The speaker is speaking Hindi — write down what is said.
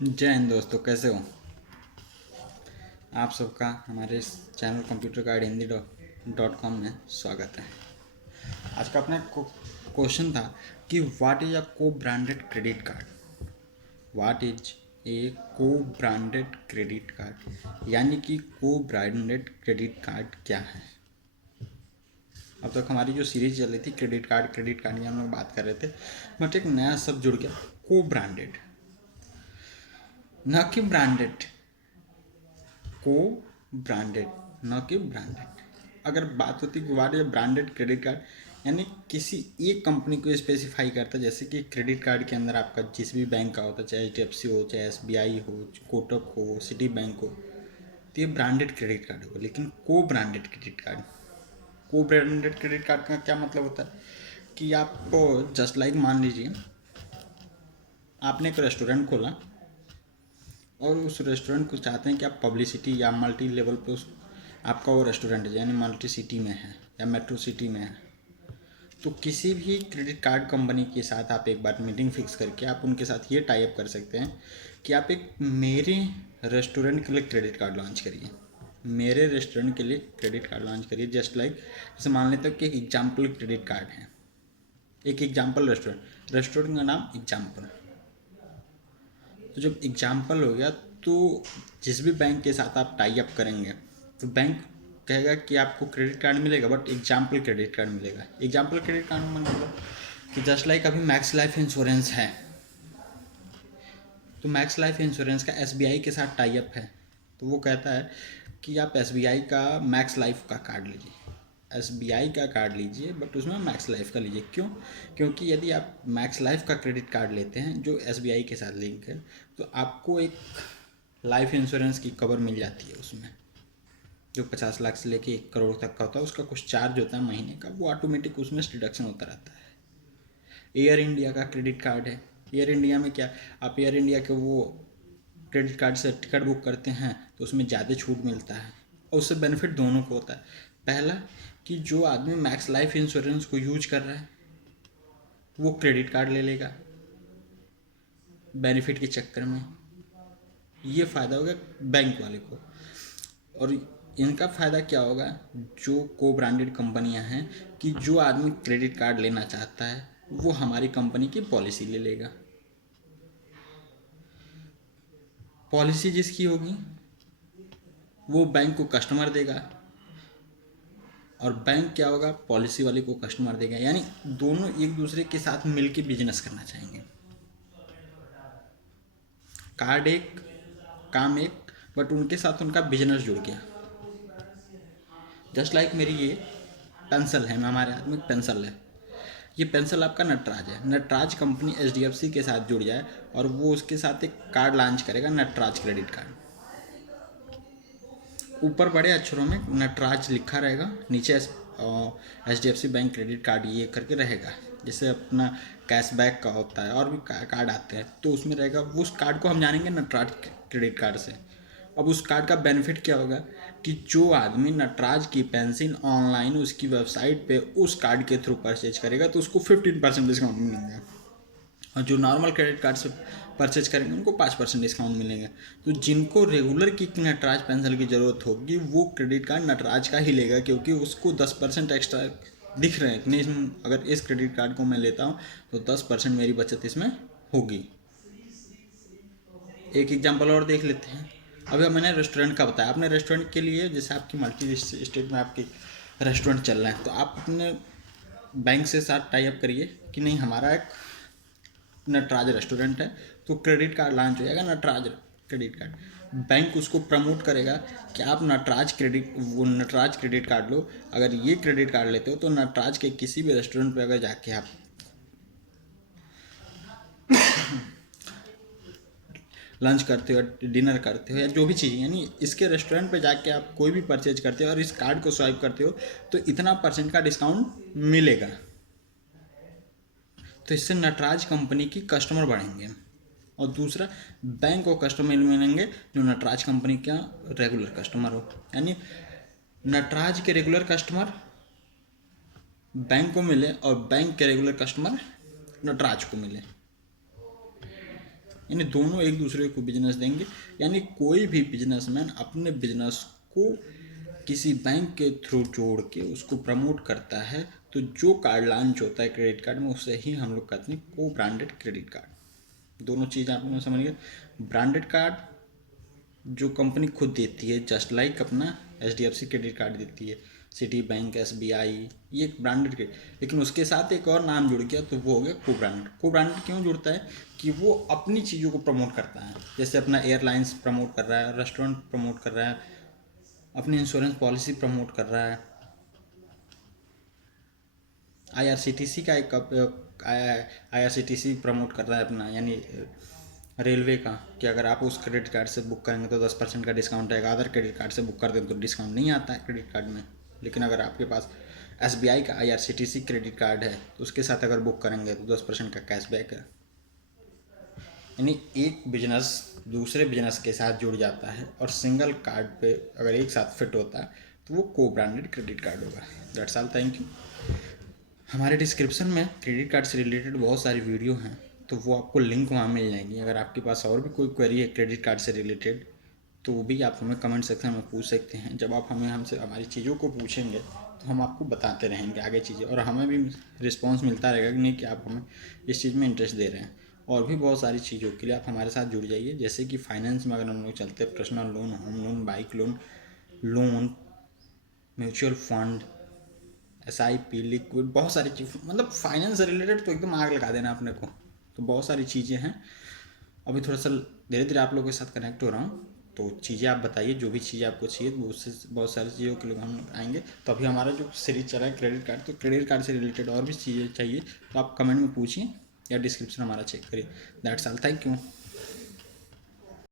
जय हिंद दोस्तों, कैसे हो आप सबका हमारे इस channel computer guide Hindi dot com में स्वागत है। आज का अपना क्वेश्चन था कि व्हाट इज अ को branded credit card. What is a को ब्रांडेड क्रेडिट कार्ड, यानी कि को ब्रांडेड क्रेडिट कार्ड क्या है। अब तक हमारी जो सीरीज चल रही थी क्रेडिट कार्ड की हम लोग बात कर रहे थे, बट एक नया शब्द जुड़ गया, को ब्रांडेड, न कि ब्रांडेड। को ब्रांडेड, न कि ब्रांडेड। अगर बात होती कि what is branded credit card, यानी किसी एक कंपनी को स्पेसिफाई करता है। जैसे कि क्रेडिट कार्ड के अंदर आपका जिस भी बैंक का होता है, चाहे HDFC हो, चाहे SBI हो, कोटक हो, सिटी बैंक हो, तो ये ब्रांडेड क्रेडिट कार्ड होगा। लेकिन को ब्रांडेड क्रेडिट कार्ड, को ब्रांडेड क्रेडिट कार्ड का क्या मतलब होता है कि आपको जस्ट लाइक मान लीजिए आपने एक रेस्टोरेंट खोला और उस रेस्टोरेंट को चाहते हैं कि आप पब्लिसिटी या मल्टी लेवल पे उस आपका वो रेस्टोरेंट है, यानी मल्टी सिटी में है या मेट्रो सिटी में है, तो किसी भी क्रेडिट कार्ड कंपनी के साथ आप एक बार मीटिंग फिक्स करके आप उनके साथ ये टाई अप कर सकते हैं कि आप एक मेरे रेस्टोरेंट के लिए क्रेडिट कार्ड लॉन्च करिए। मेरे रेस्टोरेंट के लिए क्रेडिट कार्ड लॉन्च करिए। जस्ट लाइक जैसे मान लेते हैं कि एक एग्जाम्पल क्रेडिट कार्ड है, एक एग्जाम्पल रेस्टोरेंट का नाम एग्जाम्पल। तो जब एग्जाम्पल हो गया तो जिस भी बैंक के साथ आप टाई अप करेंगे तो बैंक कहेगा कि आपको क्रेडिट कार्ड मिलेगा, बट एग्जाम्पल क्रेडिट कार्ड मिलेगा। एग्जाम्पल क्रेडिट कार्ड मतलब कि जस्ट लाइक अभी मैक्स लाइफ इंश्योरेंस है, तो मैक्स लाइफ इंश्योरेंस का SBI के साथ टाई अप है, तो वो कहता है कि आप SBI का मैक्स लाइफ का कार्ड लीजिए, SBI का कार्ड लीजिए, बट उसमें मैक्स लाइफ का लीजिए। क्यों? क्योंकि यदि आप मैक्स लाइफ का क्रेडिट कार्ड लेते हैं जो SBI के साथ लिंक है, तो आपको एक लाइफ इंश्योरेंस की कवर मिल जाती है उसमें, जो 50 लाख से लेके 1 करोड़ तक का होता है। उसका कुछ चार्ज होता है महीने का, वो ऑटोमेटिक उसमें डिडक्शन होता रहता है। एयर इंडिया का क्रेडिट कार्ड है। एयर इंडिया में क्या, आप एयर इंडिया के वो क्रेडिट कार्ड से टिकट बुक करते हैं तो उसमें ज़्यादा छूट मिलता है, और उससे बेनिफिट दोनों को होता है। पहला कि जो आदमी मैक्स लाइफ इंश्योरेंस को यूज कर रहा है वो क्रेडिट कार्ड ले लेगा बेनिफिट के चक्कर में, ये फ़ायदा होगा बैंक वाले को। और इनका फ़ायदा क्या होगा, जो को ब्रांडेड कंपनियां हैं, कि जो आदमी क्रेडिट कार्ड लेना चाहता है वो हमारी कंपनी की पॉलिसी ले लेगा। पॉलिसी जिसकी होगी वो बैंक को कस्टमर देगा, और बैंक क्या होगा, पॉलिसी वाले को कस्टमर देगा। यानी दोनों एक दूसरे के साथ मिलके बिजनेस करना चाहेंगे। कार्ड एक, काम एक, बट उनके साथ उनका बिजनेस जुड़ गया। जस्ट लाइक मेरी ये पेंसिल है, हमारे हाथ में एक पेंसिल है, ये पेंसिल आपका नटराज है। नटराज कंपनी HDFC के साथ जुड़ जाए और वो उसके साथ एक कार्ड लॉन्च करेगा, नटराज क्रेडिट कार्ड। ऊपर बड़े अक्षरों में नटराज लिखा रहेगा, नीचे HDFC बैंक क्रेडिट कार्ड ये करके रहेगा। जैसे अपना कैशबैक का होता है और भी कार्ड आते हैं, तो उसमें रहेगा। उस कार्ड को हम जानेंगे नटराज क्रेडिट कार्ड से। अब उस कार्ड का बेनिफिट क्या होगा कि जो आदमी नटराज की पेंसिल ऑनलाइन उसकी वेबसाइट पे उस कार्ड के थ्रू परचेज करेगा तो उसको 15% डिस्काउंट मिलेगा, और जो नॉर्मल क्रेडिट कार्ड से परचेज करेंगे उनको 5% डिस्काउंट मिलेंगे। तो जिनको रेगुलर की नटराज पेंसिल की ज़रूरत होगी वो क्रेडिट कार्ड नटराज का ही लेगा, क्योंकि उसको 10% एक्स्ट्रा दिख रहे हैं कि नहीं, अगर इस क्रेडिट कार्ड को मैं लेता हूँ तो 10% मेरी बचत इसमें होगी। एक एग्जांपल और देख लेते हैं। अभी मैंने रेस्टोरेंट का बताया, आपने रेस्टोरेंट के लिए जैसे आपकी मल्टी स्टेट में आपकी रेस्टोरेंट चल रहा है, तो आप अपने बैंक से साथ टाई अप करिए कि नहीं हमारा एक नटराज रेस्टोरेंट है, तो क्रेडिट कार्ड लॉन्च हो जाएगा, नटराज क्रेडिट कार्ड। बैंक उसको प्रमोट करेगा कि आप नटराज क्रेडिट कार्ड लो। अगर ये क्रेडिट कार्ड लेते हो तो नटराज के किसी भी रेस्टोरेंट पे अगर जाके आप लंच करते हो, डिनर करते हो, या जो भी चीज़, यानी इसके रेस्टोरेंट पे जाके आप कोई भी परचेज करते हो और इस कार्ड को स्वाइप करते हो तो इतना % का डिस्काउंट मिलेगा। तो इससे नटराज कंपनी की कस्टमर बढ़ेंगे, और दूसरा बैंक को कस्टमर मिलेंगे जो नटराज कंपनी का रेगुलर कस्टमर हो। यानी नटराज के रेगुलर कस्टमर बैंक को मिले और बैंक के रेगुलर कस्टमर नटराज को मिले। यानी दोनों एक दूसरे को बिजनेस देंगे। यानी कोई भी बिजनेसमैन अपने बिजनेस को किसी बैंक के थ्रू जोड़ के उसको प्रमोट करता है, तो जो कार्ड लॉन्च होता है क्रेडिट कार्ड में, उसे ही हम लोग कहते हैं को ब्रांडेड क्रेडिट कार्ड। दोनों चीज़ आप लोग समझ गए। ब्रांडेड कार्ड जो कंपनी खुद देती है, जस्ट लाइक अपना HDFC क्रेडिट कार्ड देती है, सिटी बैंक, SBI, ये एक ब्रांडेड क्रेडिट। लेकिन उसके साथ एक और नाम जुड़ गया, तो वो हो गया को ब्रांडेड। को ब्रांडेड क्यों जुड़ता है कि वो अपनी चीज़ों को प्रमोट करता है। जैसे अपना एयरलाइंस प्रमोट कर रहा है, रेस्टोरेंट प्रमोट कर रहा है, अपनी इंश्योरेंस पॉलिसी प्रमोट कर रहा है। IRCTC का एक IRCTC प्रमोट कर रहा है अपना, यानी रेलवे का, कि अगर आप उस क्रेडिट कार्ड से बुक करेंगे तो 10% का डिस्काउंट आएगा। अदर क्रेडिट कार्ड से बुक कर दें तो डिस्काउंट नहीं आता है क्रेडिट कार्ड में। लेकिन अगर आपके पास SBI का IRCTC क्रेडिट कार्ड है तो उसके साथ अगर बुक करेंगे तो 10% का कैशबैक है। यानी एक बिजनेस दूसरे बिजनेस के साथ जुड़ जाता है और सिंगल कार्ड पे अगर एक साथ फिट होता है तो वो को ब्रांडेड क्रेडिट कार्ड होगा। That's all, thank you. हमारे डिस्क्रिप्शन में क्रेडिट कार्ड से रिलेटेड बहुत सारी वीडियो हैं, तो वो आपको लिंक वहाँ मिल जाएंगी। अगर आपके पास और भी कोई क्वेरी है क्रेडिट कार्ड से रिलेटेड, तो वो भी आप हमें कमेंट सेक्शन में पूछ सकते हैं। जब आप हमसे हमारी चीज़ों को पूछेंगे तो हम आपको बताते रहेंगे आगे चीज़ें, और हमें भी रिस्पॉन्स मिलता रहेगा कि नहीं कि आप हमें इस चीज़ में इंटरेस्ट दे रहे हैं। और भी बहुत सारी चीज़ों के लिए आप हमारे साथ जुड़ जाइए। जैसे कि फाइनेंस में अगर हम लोग चलते हैं, personal loan, home loan, bike loan, mutual fund, SIP, liquid, बहुत सारी चीज़, मतलब फाइनेंस से रिलेटेड तो एकदम आग लगा देना अपने को। तो बहुत सारी चीज़ें हैं। अभी थोड़ा सा धीरे धीरे आप लोगों के साथ कनेक्ट हो रहा हूँ, तो चीज़ें आप बताइए, जो भी चीज़ आपको चाहिए, वो उससे बहुत सारी चीज़ों के लिए हम आएंगे। तो अभी हमारा जो सीरीज चला है क्रेडिट कार्ड, तो क्रेडिट कार्ड से रिलेटेड और भी चीज़ें चाहिए तो आप कमेंट में पूछिए या डिस्क्रिप्शन हमारा चेक करिए। That's all, thank you.